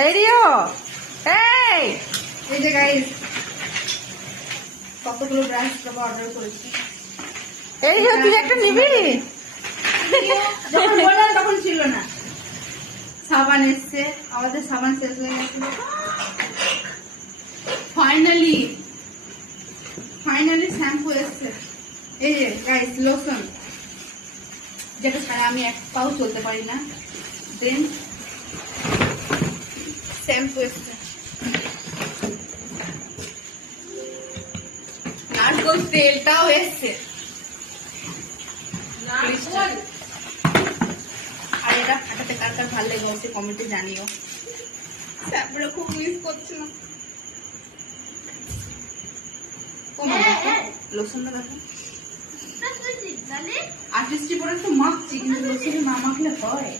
এই রিও, এই এই যে গাইস কতগুলো ব্রাশ অর্ডার করেছি। এই রিও, তুই একটা নিবি? যখন বললাম তখন ছিল না। সাবান এসছে, আমাদের সাবান শেষ হয়ে গেছিল। ফাইনালি শ্যাম্পু এসছে। এই যে গাইস লোশন, যেটা ছাড়া আমি এক পাও চলতে পারি না। দেন শ্যাম্পু এসছে, নারকোল তেলটাও এসছে। আর এটা ফাটাতে কার কার ভালো লেগে অবশ্যই কমেন্টে জানিও। তারপরে খুব মিস করছিলাম। লোশনটা দেখো, আর্টিস্টি পরে একটু মাখছি, কিন্তু লোশনে না মাখলে হয়।